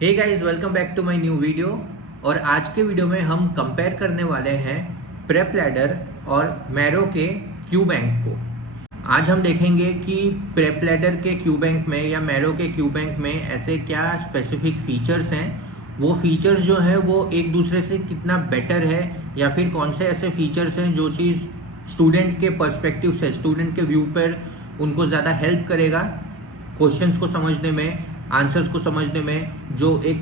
Hey guys, welcome back to my new video. और आज के वीडियो में हम कंपेयर करने वाले हैं प्रेप लैडर और मैरो के क्यू बैंक को। आज हम देखेंगे कि प्रेप लैडर के क्यू बैंक में या मैरो के क्यू बैंक में ऐसे क्या स्पेसिफिक फीचर्स हैं, वो फीचर्स जो है वो एक दूसरे से कितना बेटर है, या फिर कौन से ऐसे फीचर्स हैं जो चीज़ स्टूडेंट के पर्सपेक्टिव से, स्टूडेंट के व्यू पर उनको ज़्यादा हेल्प करेगा क्वेश्चंस को समझने में, आंसर्स को समझने में। जो एक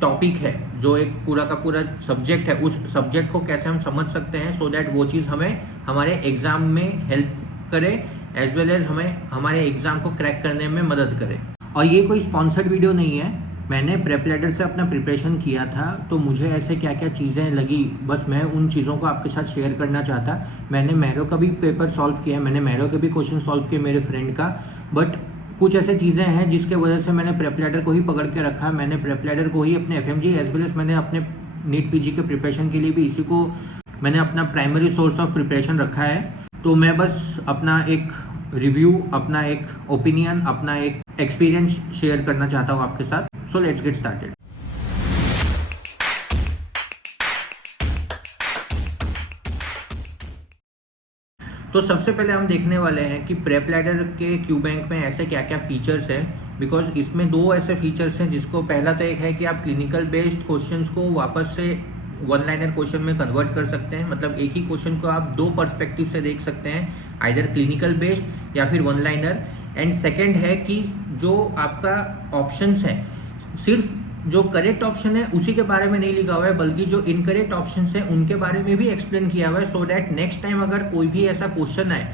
टॉपिक है, जो एक पूरा का पूरा सब्जेक्ट है, उस सब्जेक्ट को कैसे हम समझ सकते हैं सो दैट वो चीज़ हमें हमारे एग्ज़ाम में हेल्प करे, एज वेल एज हमें हमारे एग्ज़ाम को क्रैक करने में मदद करे। और ये कोई स्पॉन्सर्ड वीडियो नहीं है, मैंने प्रेप लैडर से अपना प्रिपरेशन किया था, तो मुझे ऐसे क्या क्या चीज़ें लगी, बस मैं उन चीज़ों को आपके साथ शेयर करना चाहता। मैंने मैरो का भी पेपर सॉल्व किया, मैंने मैरो के भी क्वेश्चन सॉल्व किए मेरे फ्रेंड का, बट कुछ ऐसे चीज़ें हैं जिसके वजह से मैंने प्रेप लैडर को ही पकड़ के रखा। मैंने प्रेप लैडर को ही अपने एफएमजी एज वेल एज मैंने अपने नीट पीजी के प्रिपरेशन के लिए भी इसी को मैंने अपना प्राइमरी सोर्स ऑफ प्रिपरेशन रखा है। तो मैं बस अपना एक रिव्यू, अपना एक ओपिनियन, अपना एक एक्सपीरियंस शेयर करना चाहता हूँ आपके साथ। So let's get started. तो सबसे पहले हम देखने वाले हैं कि प्रेप लैडर के क्यू बैंक में ऐसे क्या क्या फीचर्स हैं, बिकॉज इसमें दो ऐसे फीचर्स हैं जिसको पहला तो एक है कि आप क्लिनिकल बेस्ड क्वेश्चंस को वापस से वन लाइनर क्वेश्चन में कन्वर्ट कर सकते हैं। मतलब एक ही क्वेश्चन को आप दो पर्सपेक्टिव से देख सकते हैं, आइदर क्लिनिकल बेस्ड या फिर वन लाइनर। एंड सेकेंड है कि जो आपका ऑप्शंस है, सिर्फ जो करेक्ट ऑप्शन है उसी के बारे में नहीं लिखा हुआ है, बल्कि जो इनकरेक्ट ऑप्शन है उनके बारे में भी एक्सप्लेन किया हुआ है, सो दैट नेक्स्ट टाइम अगर कोई भी ऐसा क्वेश्चन आए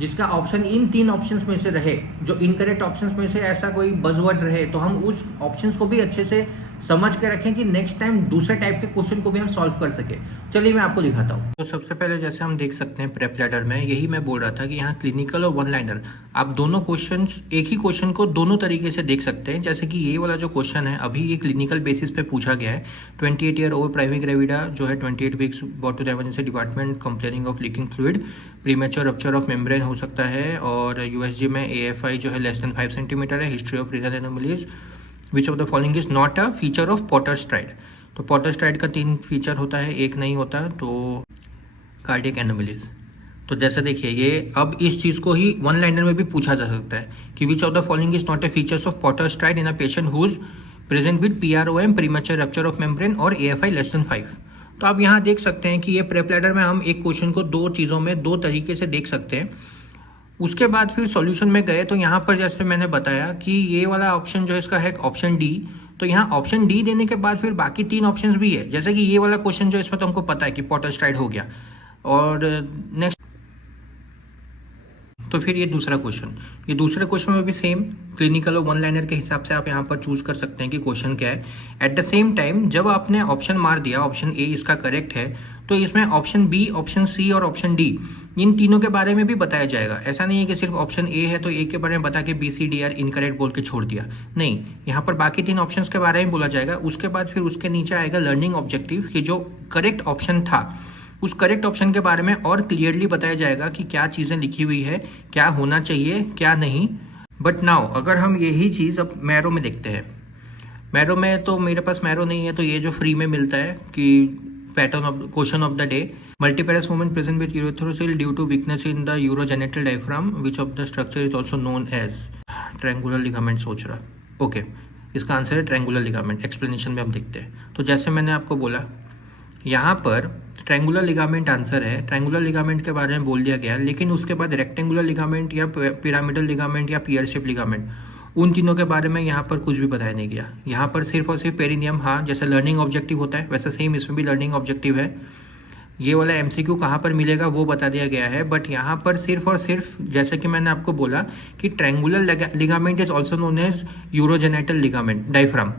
जिसका ऑप्शन इन तीन ऑप्शंस में से रहे, जो इनकरेक्ट ऑप्शंस में से ऐसा कोई बज़वर्ड रहे, तो हम उस ऑप्शंस को भी अच्छे से समझ के रखें कि नेक्स्ट टाइम दूसरे टाइप के क्वेश्चन को भी हम सॉल्व कर सके। चलिए मैं आपको दिखाता हूँ। तो सबसे पहले जैसे हम देख सकते हैं प्रेप लैडर में, यही मैं बोल रहा था कि यहाँ क्लिनिकल और वन लाइनर, आप दोनों क्वेश्चन, एक ही क्वेश्चन को दोनों तरीके से देख सकते हैं। जैसे कि ये वाला जो क्वेश्चन है अभी ये क्लिनिकल बेसिस पे पूछा गया है। 28 ईयर ओवर प्राइमरी ग्रेविडा जो है 28 weeks got to the emergency department complaining of leaking fluid, premature rupture of membrane हो सकता है, और यूएसजी में एएफआई जो है लेस देन 5 सेंटीमीटर है, history of renal anomalies, which of the following is not a feature of Potter stride. तो Potter stride का 3 फीचर होता है, एक नहीं होता, तो कार्डियक एनोमलीज। तो जैसे देखिए ये अब इस चीज़ को ही वन लाइनर में भी पूछा जा सकता है कि which of the following is not a features of Potter stride in a patient whose present with PROM, premature rupture of membrane, और AFI लेस देन 5। तो आप यहाँ देख सकते हैं कि ये प्रेप लैडर में हम एक क्वेश्चन को दो चीज़ों में दो तरीके से देख सकते हैं। उसके बाद फिर सॉल्यूशन में गए तो यहाँ पर जैसे मैंने बताया कि ये वाला ऑप्शन जो है इसका है ऑप्शन डी। तो यहाँ ऑप्शन डी देने के बाद फिर बाकी 3 ऑप्शंस भी है, जैसे कि ये वाला क्वेश्चन जो इसमें तो हमको पता है कि पॉटर स्ट्राइड हो गया। और नेक्स्ट तो फिर ये दूसरा क्वेश्चन, ये दूसरे क्वेश्चन में भी सेम क्लिनिकल और वन लाइनर के हिसाब से आप यहाँ पर चूज कर सकते हैं कि क्वेश्चन क्या है। एट द सेम टाइम जब आपने ऑप्शन मार दिया ऑप्शन ए इसका करेक्ट है, तो इसमें ऑप्शन बी, ऑप्शन सी और ऑप्शन डी, इन तीनों के बारे में भी बताया जाएगा। ऐसा नहीं है कि सिर्फ ऑप्शन ए है तो ए के बारे में बता के BCDR इनकरेक्ट बोल के छोड़ दिया, नहीं, यहाँ पर बाकी 3 ऑप्शंस के बारे में बोला जाएगा। उसके बाद फिर उसके नीचे आएगा लर्निंग ऑब्जेक्टिव, कि जो करेक्ट ऑप्शन था उस करेक्ट ऑप्शन के बारे में और क्लियरली बताया जाएगा कि क्या चीज़ें लिखी हुई है, क्या होना चाहिए, क्या नहीं। बट नाउ अगर हम यही चीज़ अब मैरो में देखते हैं, मैरो में तो मेरे पास मैरो नहीं है, तो ये जो फ्री में मिलता है कि pattern of question of the day, multiparous movement present with urethrocele due to weakness in the urogenital diaphragm, which of the structure is also known as triangular ligament. सोच रहा ओके, इसका आंसर है triangular ligament. Explanation में हम देखते हैं। तो जैसे मैंने आपको बोला यहाँ पर ट्रायंगुलर लिगामेंट आंसर है, ट्रायंगुलर लिगामेंट के बारे में बोल दिया गया, लेकिन उसके बाद रेक्टेंगुलर लिगामेंट या पिरामिडल लिगामेंट या पियर शेप लिगामेंट, उन तीनों के बारे में यहाँ पर कुछ भी बताया नहीं गया। यहाँ पर सिर्फ और सिर्फ पेरिनियम, हाँ जैसे लर्निंग ऑब्जेक्टिव होता है वैसे सेम इसमें भी लर्निंग ऑब्जेक्टिव है। ये वाला MCQ कहाँ पर मिलेगा वो बता दिया गया है, बट यहाँ पर सिर्फ और सिर्फ जैसे कि मैंने आपको बोला कि triangular ligament is also known as urogenital ligament diaphragm,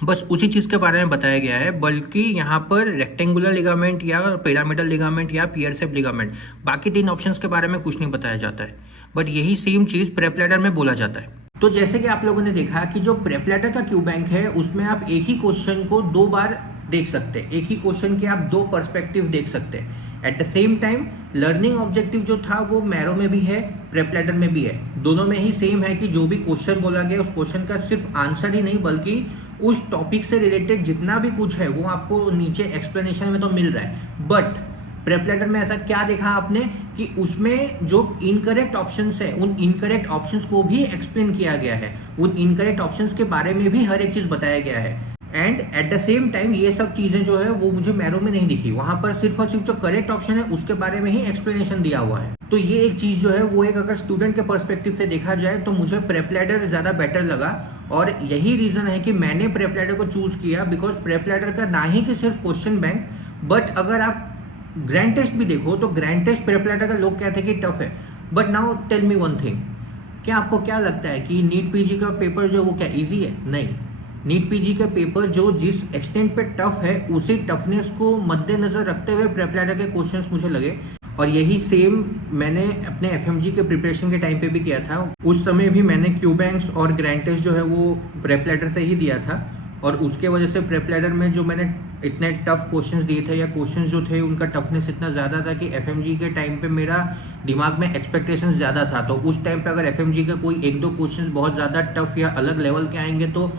बस उसी चीज़ के बारे में बताया गया है। बल्कि यहाँ पर रेक्टेंगुलर लिगामेंट या पिरामिडल लिगामेंट या पियर शेप लिगामेंट, बाकी 3 ऑप्शंस के बारे में कुछ नहीं बताया जाता है, बट यही सेम चीज़ प्रेप लैडर में बोला जाता है। तो जैसे कि आप लोगों ने देखा कि जो प्रेप लैडर का क्यू बैंक है उसमें आप एक ही क्वेश्चन को 2 बार देख सकते हैं, एक ही क्वेश्चन के आप 2 पर्सपेक्टिव देख सकते हैं। Eight the same time learning objective जो था वो मैरो में भी है, प्रेप लैडर में भी है, दोनों में ही सेम है कि जो भी क्वेश्चन बोला गया उस क्वेश्चन का सिर्फ आंसर ही नहीं बल्कि उस टॉपिक से रिलेटेड जितना भी कुछ है वो आपको नीचे एक्सप्लेनेशन में तो मिल रहा है। बट प्रेप लेटर में ऐसा क्या देखा आपने कि उसमें जो इनकरेक्ट ऑप्शंस है उन इनकरेक्ट ऑप्शंस को भी एक्सप्लेन किया गया है, उन इनकरेक्ट ऑप्शंस के बारे में भी हर एक चीज बताया गया है। And eight the same time ये सब चीजें जो है वो मुझे मैरो में नहीं दिखी, वहां पर सिर्फ और सिर्फ जो करेक्ट ऑप्शन है उसके बारे में ही एक्सप्लेनेशन दिया हुआ है। तो ये एक चीज जो है वो एक अगर स्टूडेंट के पर्सपेक्टिव से देखा जाए तो मुझे प्रेप लैडर ज्यादा बेटर लगा, और यही रीजन है कि मैंने प्रेप लैडर को चूज किया। बिकॉज प्रेप लैडर का ना ही कि सिर्फ क्वेश्चन बैंक, बट अगर आप ग्रैंड टेस्ट भी देखो तो ग्रैंड टेस्ट प्रेप लैडर का लोग कहते हैं कि टफ है। But now tell me one thing, क्या आपको क्या लगता है कि नीट पीजी का पेपर जो वो क्या इजी है? नहीं, नीट पीजी का पेपर जो जिस एक्सटेंट पे टफ है उसी टफनेस को मद्देनजर रखते हुए प्रेप लैडर के क्वेश्चंस मुझे लगे। और यही सेम मैंने अपने एफएमजी के प्रिपरेशन के टाइम पे भी किया था। उस समय भी मैंने क्यू बैंक्स और ग्रैंड टेस्ट जो है वो प्रेप लैडर से ही दिया था, और उसके वजह से प्रेप लैडर में जो मैंने इतने टफ क्वेश्चंस दिए थे या क्वेश्चंस जो थे उनका टफनेस इतना ज़्यादा था कि एफएमजी के टाइम पे मेरा दिमाग में एक्सपेक्टेशंस ज़्यादा था। तो उस टाइम पे अगर एफएमजी का कोई एक दो क्वेश्चंस बहुत ज़्यादा टफ या अलग लेवल के आएंगे तो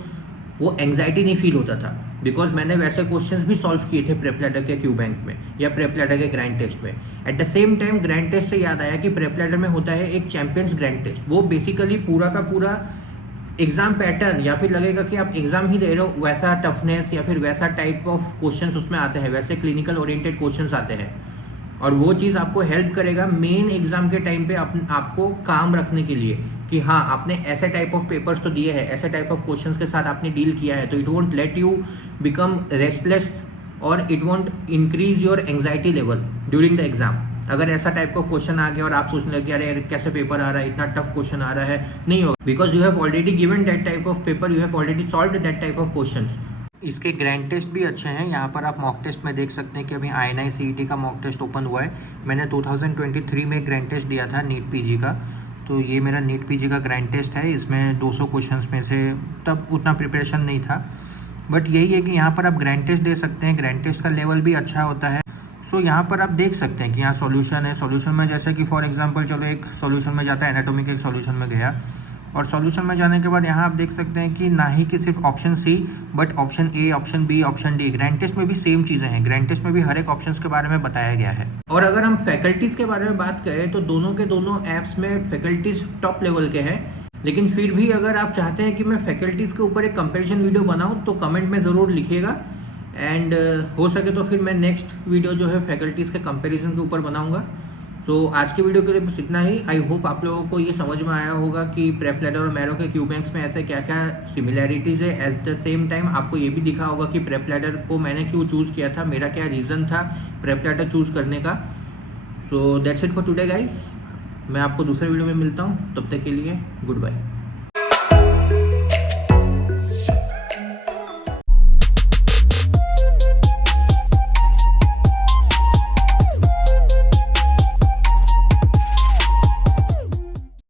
वो एंग्जाइटी नहीं फील होता था। बिकॉज मैंने वैसे क्वेश्चंस भी सॉल्व किए थे प्रेप लैडर के क्यू बैंक में या प्रेप लैडर के ग्रैंड टेस्ट में। At the same time grand test से याद आया कि प्रेप लैडर में होता है एक चैंपियंस ग्रैंड टेस्ट। वो बेसिकली पूरा का पूरा एग्जाम पैटर्न, या फिर लगेगा कि आप एग्जाम ही दे रहे हो वैसा टफनेस या फिर वैसा टाइप ऑफ क्वेश्चंस उसमें आते हैं, वैसे क्लिनिकल ओरिएंटेड क्वेश्चंस आते हैं। और वो चीज़ आपको हेल्प करेगा मेन एग्जाम के टाइम पे आपको काम रखने के लिए कि हाँ आपने ऐसे टाइप ऑफ पेपर्स तो दिए हैं, ऐसे टाइप ऑफ क्वेश्चंस के साथ आपने डील किया है, तो it won't let you become restless और it won't increase your anxiety level during the exam. अगर ऐसा टाइप का क्वेश्चन आ गया और आप सोचने लगे अरे कैसे पेपर आ रहा है, इतना टफ क्वेश्चन आ रहा है, नहीं होगा। Because you have already given that type of paper, you have already solved that type of questions. इसके ग्रैंड टेस्ट भी अच्छे हैं। यहाँ पर आप मॉक टेस्ट में देख सकते हैं कि अभी INI CET का मॉक टेस्ट ओपन हुआ है। मैंने 2023 में ग्रैंड टेस्ट दिया था नीट पीजी का, तो ये मेरा नीट पीजी का ग्रैंड टेस्ट है। इसमें 200 क्वेश्चंस में से तब उतना प्रिपरेशन नहीं था, बट यही है कि यहाँ पर आप ग्रैंड टेस्ट दे सकते हैं। ग्रैंड टेस्ट का लेवल भी अच्छा होता है। सो यहाँ पर आप देख सकते हैं कि यहाँ सॉल्यूशन है। सॉल्यूशन में जैसे कि फॉर एग्जांपल चलो एक सॉल्यूशन में जाता है, एनाटॉमी के एक सॉल्यूशन में गया, और सॉल्यूशन में जाने के बाद यहाँ आप देख सकते हैं कि ना ही कि सिर्फ option C but option A, option B, option D, grand test में भी सेम चीज़ें हैं। ग्रैंड टेस्ट में भी हर एक ऑप्शंस के बारे में बताया गया है। और अगर हम फैकल्टीज़ के बारे में बात करें तो दोनों के दोनों ऐप्स में फैकल्टीज़ टॉप लेवल के हैं। लेकिन फिर भी अगर आप चाहते हैं कि मैं फैकल्टीज़ के ऊपर एक कंपेरिजन वीडियो बनाऊँ तो कमेंट में ज़रूर लिखिएगा, एंड हो सके तो फिर मैं नेक्स्ट वीडियो जो है फैकल्टीज़ के कंपैरिजन के ऊपर बनाऊंगा। सो आज के वीडियो के लिए बस इतना ही। आई होप आप लोगों को ये समझ में आया होगा कि प्रेप लैडर और मैरो के क्यू बैंक्स में ऐसे क्या क्या सिमिलैरिटीज़ है। एट द सेम टाइम आपको ये भी दिखा होगा कि प्रेप लैडर को मैंने क्यों चूज़ किया था, मेरा क्या रीज़न था प्रेप लैडर चूज़ करने का। So that's it for today guys. मैं आपको दूसरे वीडियो में मिलता हूँ, तब तक के लिए गुड बाय।